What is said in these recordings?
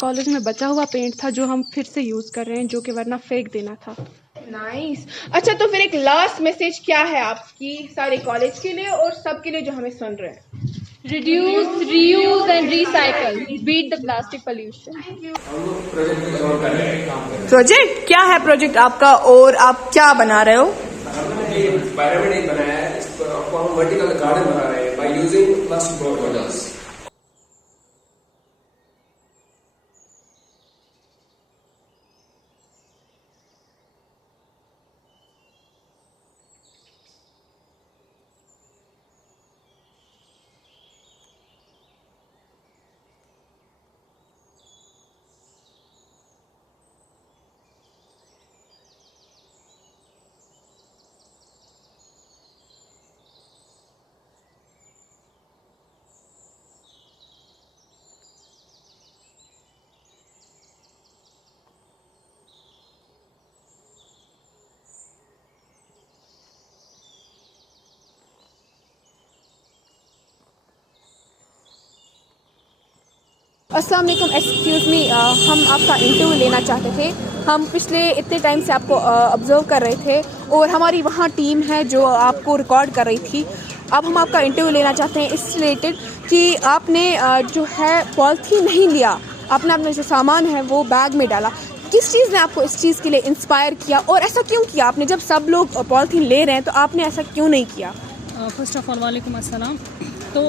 कॉलेज में बचा हुआ पेंट था जो हम फिर से यूज कर रहे हैं, जो कि वरना फेंक देना था। नाइस। अच्छा, तो फिर एक लास्ट मैसेज क्या है आपकी सारे कॉलेज के लिए और सबके लिए जो हमें सुन रहे हैं? Reduce, reuse and recycle. Beat the plastic pollution. Project क्या है प्रोजेक्ट आपका और आप क्या बना रहे हो? पिरामिड बनाया है, इस पर आपको हम वर्टिकल गार्डन बना रहे हैं बाय यूजिंग प्लास्टिक बॉटल्स। अस्सलाम वालेकुम, एक्सक्यूज़ मी, हम आपका इंटरव्यू लेना चाहते थे। हम पिछले इतने टाइम से आपको ऑब्जर्व कर रहे थे और हमारी वहाँ टीम है जो आपको रिकॉर्ड कर रही थी। अब हम आपका इंटरव्यू लेना चाहते हैं इस रिलेटेड कि आपने जो है पॉलीथीन नहीं लिया, आपने अपना जो सामान है वो बैग में डाला। किस चीज़ ने आपको इस चीज़ के लिए इंस्पायर किया और ऐसा क्यों किया आपने? जब सब लोग पॉलीथीन ले रहे हैं तो आपने ऐसा क्यों नहीं किया? फर्स्ट ऑफ ऑल वालेकुम अस्सलाम। तो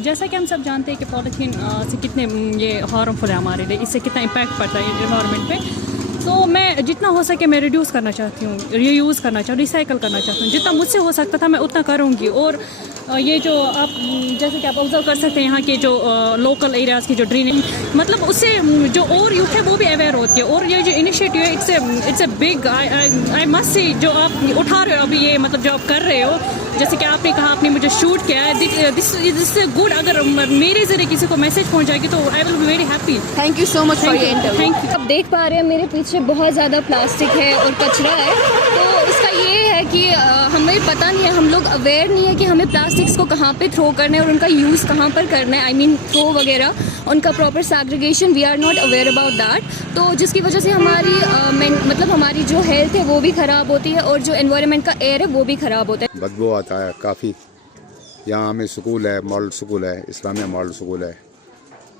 जैसा कि हम सब जानते हैं कि पॉलीथीन से कितने ये हार्मफुल है हमारे लिए, इससे कितना इम्पैक्ट पड़ता है एनवायरनमेंट पे। तो मैं जितना हो सके मैं रिड्यूस करना चाहती हूँ, रीयूज़ करना चाहती हूँ, रिसाइकल करना चाहती हूँ। जितना मुझसे हो सकता था मैं उतना करूँगी। और ये जो आप जैसे कि आप ऑब्जर्व कर सकते हैं यहाँ के जो लोकल एरियाज़ की जो ड्रेनिंग, मतलब उससे जो और यूथ है वो भी अवेयर होती है। और ये जो इनिशिएटिव है it's a big, I must say जो आप उठा रहे हो अभी, ये मतलब जो आप कर रहे हो, जैसे कि आपने कहा आपने मुझे शूट किया है, दिस इज गुड। अगर मेरे ज़रिए किसी को मैसेज पहुँच जाएगी तो I will be very happy. Thank you so much for your interview. Thank you. आप देख पा रहे हैं मेरे पीछे बहुत ज़्यादा प्लास्टिक है और कचरा है। तो इसका ये है कि हमें पता नहीं है, हम लोग अवेयर नहीं है कि हमें प्लास्टिक्स को कहाँ पे थ्रो करना है और उनका यूज़ कहाँ पर करना है। आई मीन थ्रो वगैरह, उनका proper segregation, we are not aware about that. तो जिसकी वजह से हमारी मतलब हमारी जो हेल्थ है वो भी ख़राब होती है और जो एनवायरनमेंट का एयर है वो भी ख़राब होता है। बदबू आता है काफ़ी। यहाँ हमें स्कूल है, मॉडल स्कूल है, इस्लामिया मॉडल स्कूल है,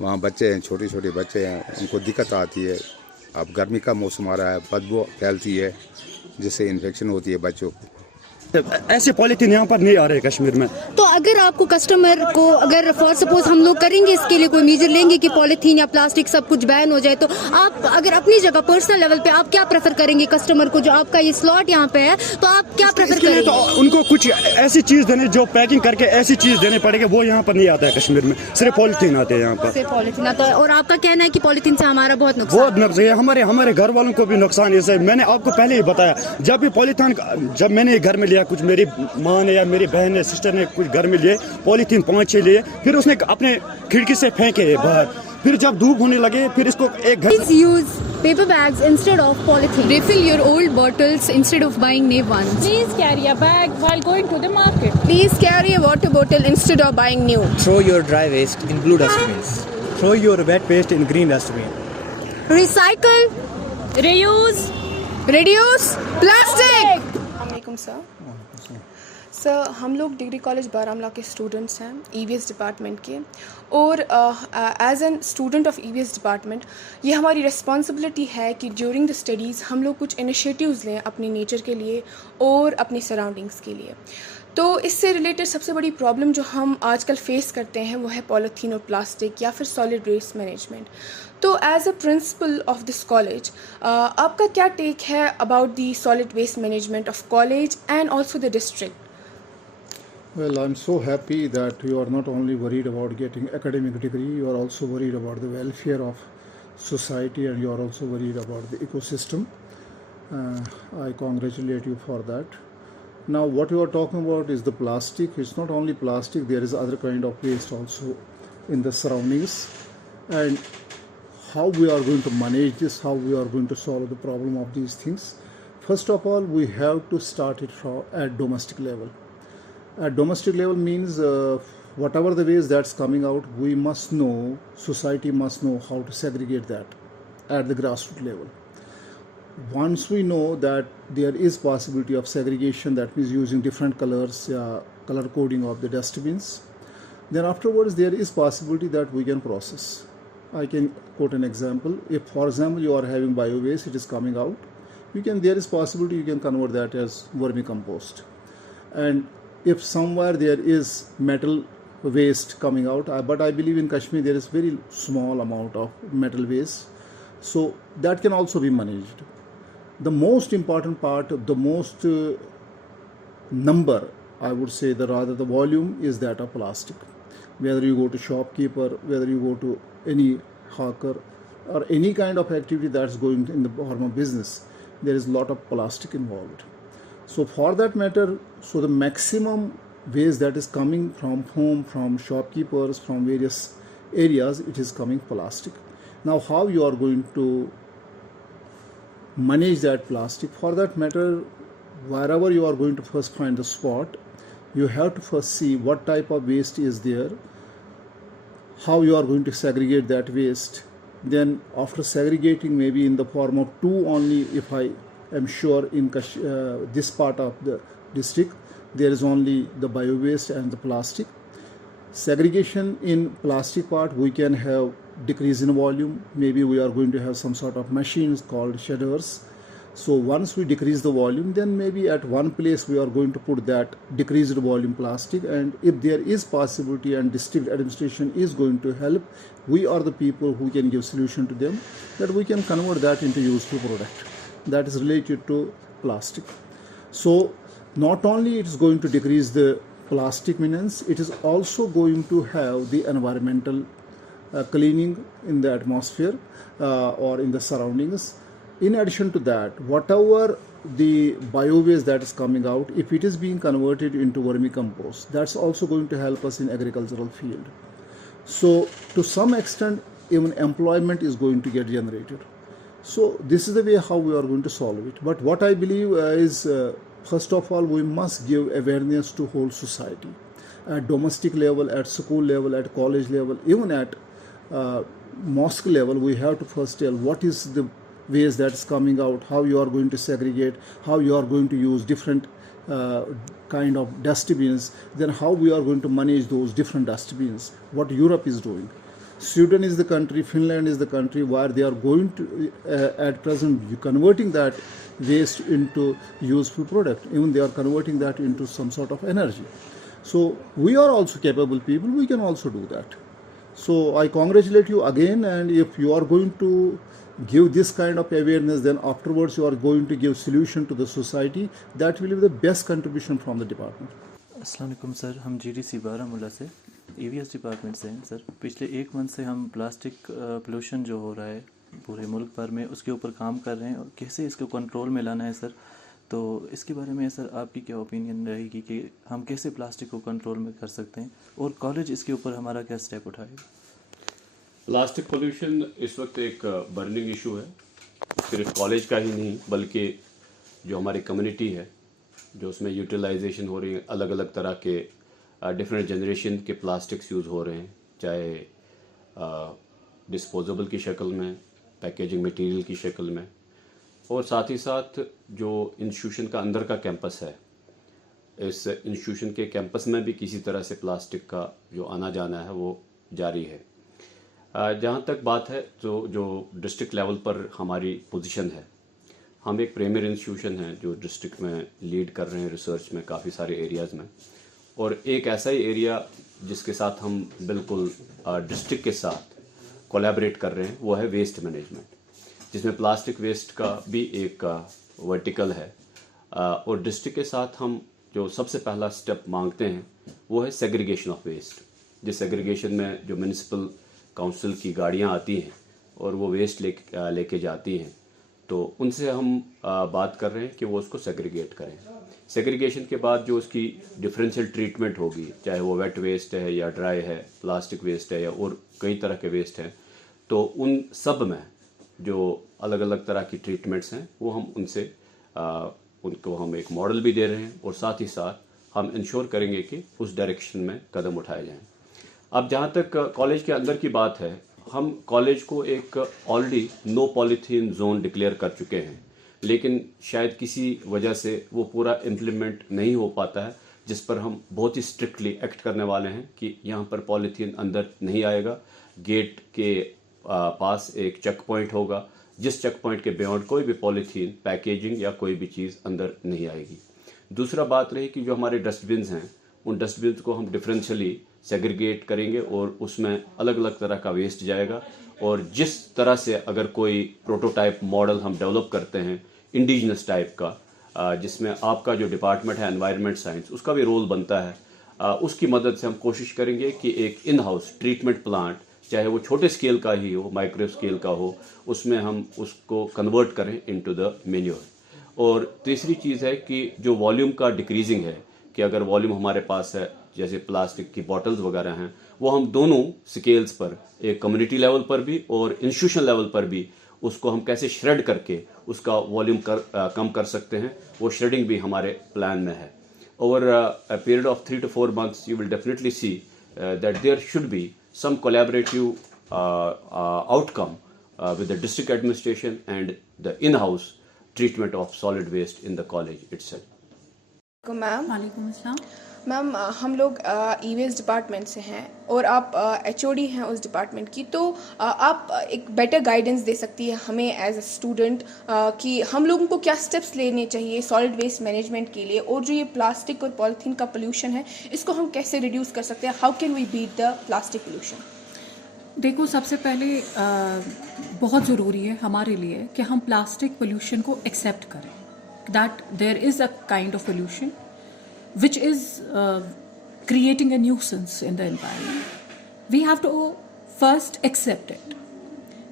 वहाँ बच्चे हैं, छोटे छोटे बच्चे हैं, उनको दिक्कत आती है। अब गर्मी का मौसम आ रहा है, बदबू फैलती है जिससे इन्फेक्शन होती है बच्चों को। ऐसे पॉलिथीन यहाँ पर नहीं आ रहे कश्मीर में। तो अगर आपको कस्टमर को, अगर फॉर सपोज हम लोग करेंगे इसके लिए कोई मेजर लेंगे कि पॉलिथीन या प्लास्टिक सब कुछ बैन हो जाए, तो आप अगर अपनी जगह पर्सनल लेवल पे आप क्या प्रेफर करेंगे कस्टमर को, जो आपका ये स्लॉट यहाँ पे है, तो आप क्या प्रेफर करेंगे? तो उनको कुछ ऐसी चीज़ देने, जो पैकिंग करके ऐसी चीज़ देने पड़ेगी, वो यहाँ पर नहीं आता है कश्मीर में, सिर्फ पॉलिथीन आते हैं यहाँ पर। सिर्फ पॉलिथीन आता है। और आपका कहना है कि पॉलिथीन से हमारा बहुत नुकसान है, हमारे घर वालों को भी नुकसान है। मैंने आपको पहले ही बताया, जब भी पॉलिथीन, जब मैंने घर में लिया, कुछ मेरी माँ ने या मेरी बहन ने, सिस्टर ने कुछ घर में लिए पॉलिथीन 5-6 लिए, फिर उसने अपने खिड़की से फेंके बाहर, फिर जब धूप होने लगे फिर इसको एक Please use paper bags instead of polythene. Refill your old bottles instead of buying new ones. Please carry a bag while going to the market. Please carry a water bottle instead of buying new. Throw your dry waste in blue dustbins. Throw your wet waste in green dustbin. Recycle, Reuse, reduce plastic. Assalamualaikum sir. Sir हम लोग degree college Baramulla के स्टूडेंट्स हैं, EVS department के, और as an student of EVS department ये हमारी रिस्पॉन्सिबिलिटी है कि ड्यूरिंग द स्टडीज़ हम लोग कुछ इनिशिएटिव्स लें अपने नेचर के लिए और अपनी सराउंडिंग्स के लिए। तो इससे रिलेटेड सबसे बड़ी प्रॉब्लम जो हम आजकल फेस करते हैं वो है पॉलीथीन और प्लास्टिक या फिर सॉलिड वेस्ट मैनेजमेंट। तो as a principal of this college आपका क्या टेक है about the solid waste management of college and also the district? Well, I'm so happy that you are not only worried about getting academic degree, you are also worried about the welfare of society, and you are also worried about the ecosystem. I congratulate you for that. Now, what you are talking about is the plastic. It's not only plastic, there is other kind of waste also in the surroundings. And how we are going to manage this, how we are going to solve the problem of these things. First of all, we have to start it at domestic level. At domestic level means whatever the waste that's coming out, we must know, society must know how to segregate that at the grassroots level. Once we know that there is possibility of segregation, that means using different colors, color coding of the dustbins, then afterwards there is possibility that we can process. I can quote an example. If for example you are having bio waste, it is coming out, there is possibility you can convert that as vermicompost. And if somewhere there is metal waste coming out, but I believe in Kashmir there is very small amount of metal waste, so that can also be managed. The most important part, the most number, I would say, rather the volume is that of plastic. Whether you go to shopkeeper, whether you go to any hawker or any kind of activity that's going in the form of business, there is a lot of plastic involved. So for that matter, so the maximum waste that is coming from home, from shopkeepers, from various areas, it is coming plastic. Now how you are going to manage that plastic? For that matter, wherever you are going to first find the spot, you have to first see what type of waste is there, how you are going to segregate that waste. Then after segregating, maybe in the form of 2 only, if I am sure in this part of the district, there is only the bio waste and the plastic. Segregation in plastic part, we can have decrease in volume. Maybe we are going to have some sort of machines called shedders. So once we decrease the volume, then maybe at one place we are going to put that decreased volume plastic, and if there is possibility and district administration is going to help, we are the people who can give solution to them, that we can convert that into useful product that is related to plastic. So not only it is going to decrease the plastic means it is also going to have the environmental cleaning in the atmosphere or in the surroundings. In addition to that, whatever the bio-waste that is coming out, if it is being converted into vermicompost, that's also going to help us in agricultural field. So to some extent, even employment is going to get generated. So this is the way how we are going to solve it. But what I believe is, first of all, we must give awareness to whole society at domestic level, at school level, at college level, even at mosque level. We have to first tell what is the waste that is coming out, how you are going to segregate, how you are going to use different kind of dustbins, then how we are going to manage those different dustbins, what Europe is doing. Sweden is the country, Finland is the country where they are going to, at present, converting that waste into useful product. Even they are converting that into some sort of energy. So we are also capable people, we can also do that. So I congratulate you again, and if you are going to give this kind of awareness, then afterwards you are going to give solution to the society. That will be the best contribution from the department. अस्सलाम वालेकुम सर, हम GDC बारामुल्ला से EVS department से हैं सर। पिछले 1 मंथ से हम plastic pollution जो हो रहा है पूरे मुल्क भर में, उसके ऊपर काम कर रहे हैं और कैसे इसको कंट्रोल में लाना है सर। तो इसके बारे में सर आपकी क्या ओपिनियन रहेगी कि हम कैसे प्लास्टिक को कंट्रोल में कर सकते हैं और कॉलेज इसके ऊपर हमारा क्या स्टेप उठाएगा? प्लास्टिक पोल्यूशन इस वक्त एक बर्निंग इशू है, सिर्फ कॉलेज का ही नहीं बल्कि जो हमारी कम्युनिटी है, जो उसमें यूटिलाइजेशन हो रही है, अलग अलग तरह के डिफरेंट जनरेशन के प्लास्टिक्स यूज़ हो रहे हैं, चाहे डिस्पोजेबल की शक्ल में, पैकेजिंग मटेरियल की शक्ल में, और साथ ही साथ जो इंस्टीट्यूशन का अंदर का कैंपस है, इस इंस्टीट्यूशन के कैंपस में भी किसी तरह से प्लास्टिक का जो आना जाना है वो जारी है। जहाँ तक बात है तो जो डिस्ट्रिक्ट लेवल पर हमारी पोजीशन है, हम एक प्रीमियर इंस्टीट्यूशन हैं जो डिस्ट्रिक्ट में लीड कर रहे हैं रिसर्च में काफ़ी सारे एरियाज़ में, और एक ऐसा ही एरिया जिसके साथ हम बिल्कुल डिस्ट्रिक्ट के साथ कोलैबोरेट कर रहे हैं वो है वेस्ट मैनेजमेंट, जिसमें प्लास्टिक वेस्ट का भी एक वर्टिकल है। और डिस्ट्रिक्ट के साथ हम जो सबसे पहला स्टेप मांगते हैं वो है सेग्रीगेशन ऑफ वेस्ट, जिस सेग्रीगेशन में जो म्यूनिसिपल काउंसिल की गाड़ियाँ आती हैं और वो वेस्ट लेके जाती हैं, तो उनसे हम बात कर रहे हैं कि वो उसको सेग्रीगेट करें। सेग्रीगेशन के बाद जो उसकी डिफरेंशियल ट्रीटमेंट होगी, चाहे वो वेट वेस्ट है या ड्राई है, प्लास्टिक वेस्ट है या और कई तरह के वेस्ट हैं, तो उन सब में जो अलग अलग तरह की ट्रीटमेंट्स हैं वो हम उनसे उनको हम एक मॉडल भी दे रहे हैं और साथ ही साथ हम इंश्योर करेंगे कि उस डायरेक्शन में कदम उठाए जाएं। अब जहाँ तक कॉलेज के अंदर की बात है, हम कॉलेज को एक already know polythene zone declare कर चुके हैं, लेकिन शायद किसी वजह से वो पूरा इम्प्लीमेंट नहीं हो पाता है, जिस पर हम बहुत ही स्ट्रिक्टली एक्ट करने वाले हैं कि यहाँ पर पॉलीथीन अंदर नहीं आएगा। गेट के पास एक चेक पॉइंट होगा, जिस चेक पॉइंट के बियॉन्ड कोई भी पॉलीथीन, पैकेजिंग या कोई भी चीज़ अंदर नहीं आएगी। दूसरा बात रही कि जो हमारे डस्टबिन्स हैं, उन डस्टबिन्स को हम डिफरेंशियली सेग्रीगेट करेंगे और उसमें अलग अलग तरह का वेस्ट जाएगा, और जिस तरह से अगर कोई प्रोटोटाइप मॉडल हम डेवलप करते हैं इंडिजिनस टाइप का, जिसमें आपका जो डिपार्टमेंट है एनवायरनमेंट साइंस, उसका भी रोल बनता है, उसकी मदद से हम कोशिश करेंगे कि एक इन हाउस ट्रीटमेंट प्लांट, चाहे वो छोटे स्केल का ही हो, माइक्रो स्केल का हो, उसमें हम उसको कन्वर्ट करें इनटू द मैन्योर। और तीसरी चीज़ है कि जो वॉल्यूम का डिक्रीजिंग है, कि अगर वॉल्यूम हमारे पास है जैसे प्लास्टिक की बॉटल्स वगैरह हैं, वो हम दोनों स्केल्स पर, एक कम्युनिटी लेवल पर भी और इंस्टीट्यूशन लेवल पर भी, उसको हम कैसे श्रेड करके उसका वॉल्यूम कम कर सकते हैं, वो श्रेडिंग भी हमारे प्लान में है। ओवर अ पीरियड ऑफ 3 to 4 months you will definitely see that there should be some collaborative outcome with the district administration and the in-house treatment of solid waste in the college itself. Ma'am हम लोग EVS department से हैं और आप HOD हैं उस डिपार्टमेंट की, तो आप एक बेटर गाइडेंस दे सकती है हमें एज अ स्टूडेंट कि हम लोगों को क्या स्टेप्स लेने चाहिए सॉलिड वेस्ट मैनेजमेंट के लिए, और जो ये प्लास्टिक और पॉलीथीन का पोल्यूशन है इसको हम कैसे रिड्यूस कर सकते हैं? How can we beat the plastic pollution? देखो, सबसे पहले बहुत ज़रूरी है हमारे लिए कि हम प्लास्टिक पोल्यूशन को एक्सेप्ट करें, that there is a kind of pollution which is creating a nuisance in the environment, we have to first accept it.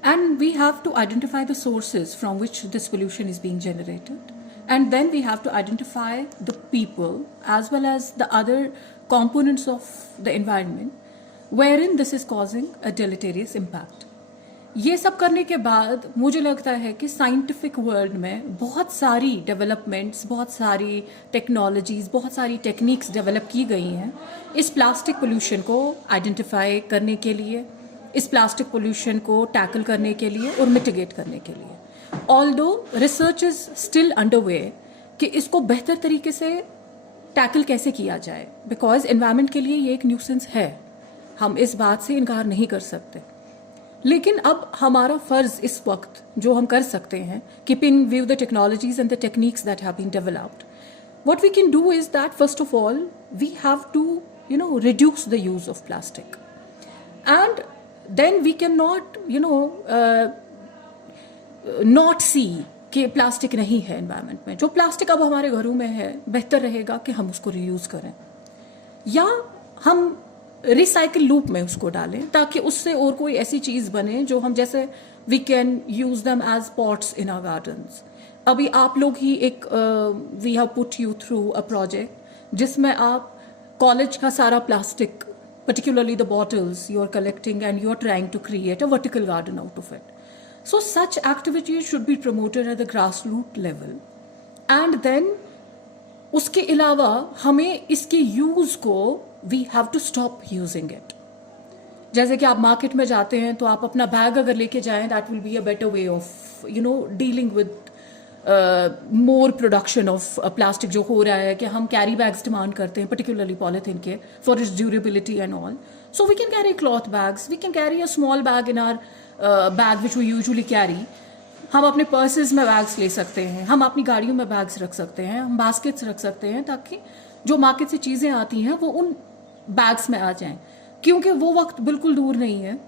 And we have to identify the sources from which this pollution is being generated. And then we have to identify the people as well as the other components of the environment wherein this is causing a deleterious impact. ये सब करने के बाद मुझे लगता है कि scientific world में बहुत सारी डेवलपमेंट्स, बहुत सारी टेक्नोलॉजीज़, बहुत सारी टेक्निक्स डेवलप की गई हैं इस प्लास्टिक पोल्यूशन को आइडेंटिफाई करने के लिए, इस प्लास्टिक पोल्यूशन को टैकल करने के लिए और मिटिगेट करने के लिए. Although research is still underway कि इसको बेहतर तरीके से टैकल कैसे किया जाए, बिकॉज एनवायरनमेंट के लिए ये एक न्यूसेंस है, हम इस बात से इनकार नहीं कर सकते. लेकिन अब हमारा फ़र्ज़ इस वक्त जो हम कर सकते हैं, keeping view the technologies and the techniques that have been developed, what we can do is that first of all we have to reduce the use of plastic. And then we cannot not see कि plastic नहीं है एनवायरनमेंट में. जो प्लास्टिक अब हमारे घरों में है, बेहतर रहेगा कि हम उसको रीयूज करें या हम रिसाइकिल लूप में उसको डालें, ताकि उससे और कोई ऐसी चीज़ बने जो हम, जैसे we can use them as pots in our gardens. अभी आप लोग ही एक we have put you through a project जिसमें आप कॉलेज का सारा plastic, particularly the bottles you are collecting, and you are trying to create a vertical garden out of it. So such activities should be promoted at the grassroots level. And then उसके अलावा हमें इसके यूज़ को we have to stop using it. जैसे कि आप मार्केट में जाते हैं तो आप अपना बैग अगर लेके जाएं, that will be a better way of dealing with more production of plastic जो हो रहा है कि हम कैरी बैग्स डिमांड करते हैं, पर्टिकुलरली पॉलीथीन के, for its durability and all. So we can carry cloth bags, we can carry a small bag in our bag which we usually carry. हम अपने पर्सेज में बैग्स ले सकते हैं, हम अपनी गाड़ियों में बैग्स रख सकते हैं, हम बास्केट्स रख सकते हैं, ताकि जो मार्केट से चीज़ें आती हैं वो उन बैग्स में आ जाएं. क्योंकि वो वक्त बिल्कुल दूर नहीं है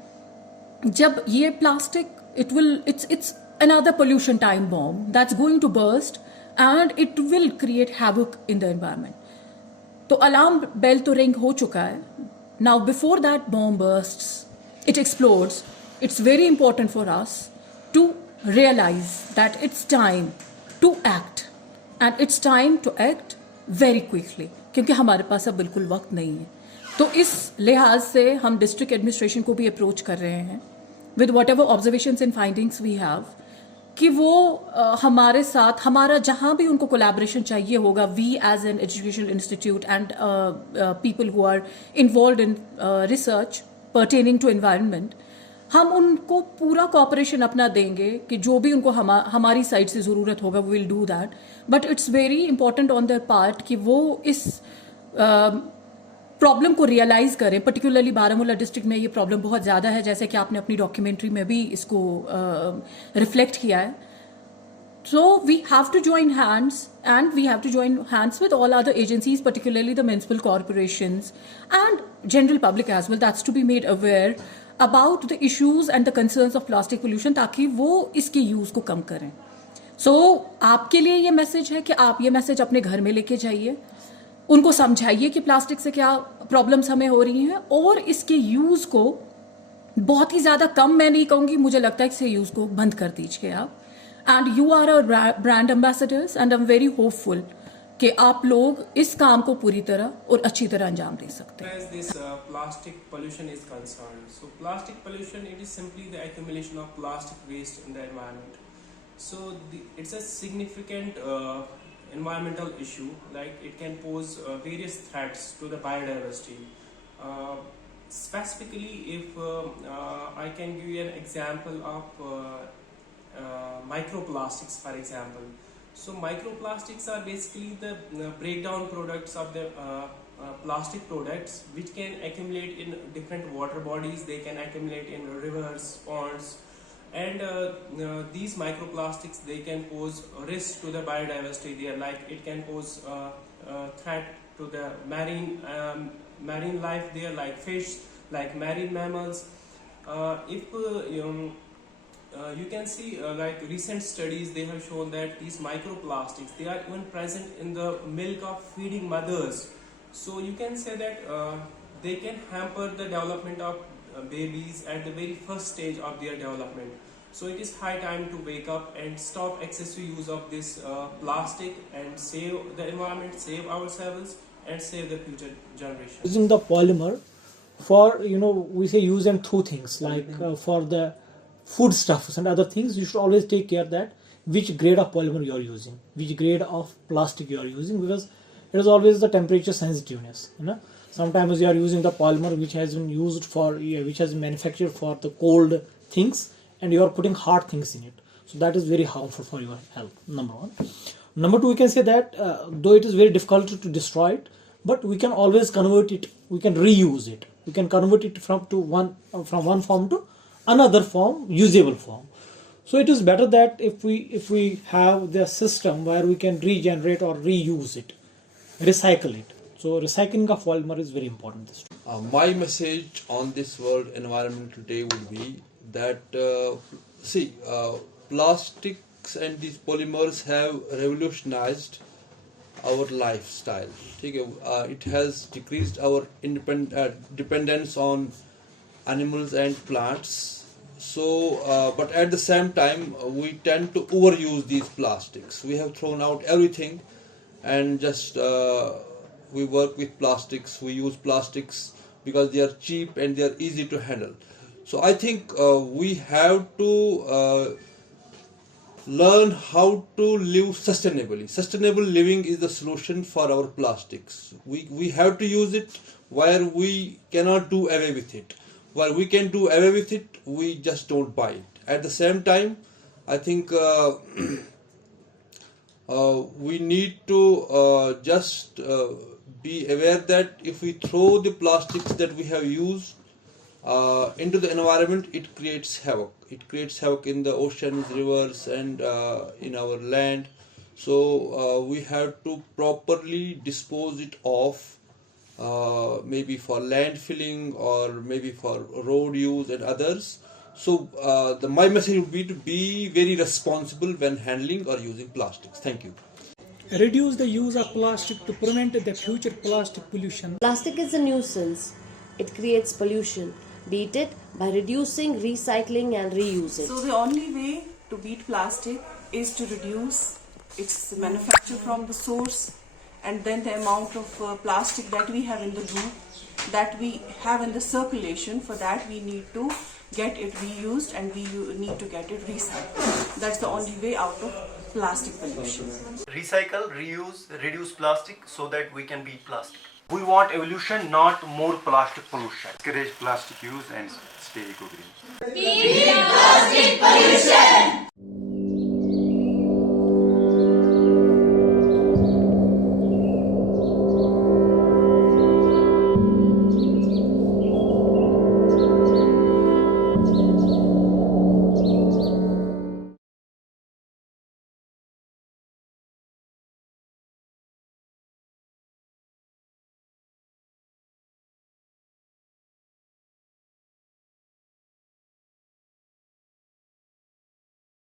जब ये plastic it's another pollution time bomb that's going to burst and it will create havoc in the environment. तो alarm bell तो ring हो चुका है. Now before that bomb bursts, it explodes, it's very important for us to realize that it's time to act, and it's time to act very quickly, क्योंकि हमारे पास अब बिल्कुल वक्त नहीं है. तो इस लिहाज से हम डिस्ट्रिक्ट एडमिनिस्ट्रेशन को भी अप्रोच कर रहे हैं with whatever observations and findings we have, कि वो हमारे साथ, हमारा जहाँ भी उनको कोलैबोरेशन चाहिए होगा, we as an educational institute and people who are involved in research pertaining to environment, हम उनको पूरा कॉपरेशन अपना देंगे कि जो भी उनको हमारी साइड से ज़रूरत होगा we will do that. But it's very important on their part कि वो इस प्रॉब्लम को रियलाइज़ करें. पर्टिकुलरली बारामूला डिस्ट्रिक्ट में ये प्रॉब्लम बहुत ज़्यादा है, जैसे कि आपने अपनी डॉक्यूमेंट्री में भी इसको रिफ्लेक्ट किया है. So we have to join hands, and we have to join hands with all other agencies, particularly the municipal corporations and general public as well, that's to be made aware about the issues and the concerns of plastic pollution, ताकि वो इसके यूज़ को कम करें. सो आपके लिए ये मैसेज है कि आप ये मैसेज अपने घर में लेके जाइए, उनको समझाइए कि प्लास्टिक से क्या प्रॉब्लम्स हमें हो रही हैं, और इसके यूज़ को बहुत ही ज़्यादा कम, मैं नहीं कहूँगी, मुझे लगता है कि इसके यूज़ को बंद कर दीजिए आप. And you are our brand ambassadors and I am very hopeful कि आप लोग इस काम को पूरी तरह और अच्छी तरह अंजाम दे सकते हैं. As this plastic pollution is concerned, so plastic pollution, it is simply the accumulation of plastic waste in the environment. So it's a significant environmental issue, like it can pose various threats to the biodiversity. Specifically, if I can give you an example of microplastics, for example. So microplastics are basically the breakdown products of the plastic products, which can accumulate in different water bodies. They can accumulate in rivers, ponds, and these microplastics, they can pose risk to the biodiversity there. Like it can pose threat to the marine life there, like fish, like marine mammals. You can see like recent studies, they have shown that these microplastics, they are even present in the milk of feeding mothers So you can say that they can hamper the development of babies at the very first stage of their development. So it is high time to wake up and stop excessive use of this plastic and save the environment, save ourselves, and save the future generations. Using the polymer for, we say use and through things like for the food stuffs and other things, you should always take care that which grade of polymer you are using, which grade of plastic you are using, because it is always the temperature sensitiveness. Sometimes you are using the polymer which has been used for, which has been manufactured for the cold things, and you are putting hard things in it. So that is very harmful for your health, number one. Number two, we can say that though it is very difficult to destroy it, but we can always convert it, we can reuse it. We can convert it from one form to another form, usable form. So it is better that if we have the system where we can regenerate or reuse it, recycle it. So recycling of polymer is very important. My message on this World Environmental Day would be that plastics and these polymers have revolutionized our lifestyle. It has decreased our dependence on animals and plants. So, but at the same time, we tend to overuse these plastics. We have thrown out everything, and just we work with plastics. We use plastics because they are cheap and they are easy to handle. So I think we have to learn how to live sustainably. Sustainable living is the solution for our plastics. We have to use it where we cannot do away with it. Where we can do away with it, we just don't buy it. At the same time, I think we need to just be aware that if we throw the plastics that we have used into the environment, it creates havoc. It creates havoc in the oceans, rivers, and in our land. So we have to properly dispose it off, maybe for landfilling or maybe for road use and others. So my message would be to be very responsible when handling or using plastics. Thank you. Reduce the use of plastic to prevent the future plastic pollution. Plastic is a nuisance. It creates pollution. Beat it by reducing, recycling and reusing. So the only way to beat plastic is to reduce its manufacture from the source, and then the amount of plastic that we have in the room, that we have in the circulation. For that we need to get it reused and we need to get it recycled. That's the only way out of plastic pollution. Recycle, reuse, reduce plastic so that we can beat plastic. We want evolution, not more plastic pollution. Encourage plastic use and stay eco-green. Beat plastic pollution!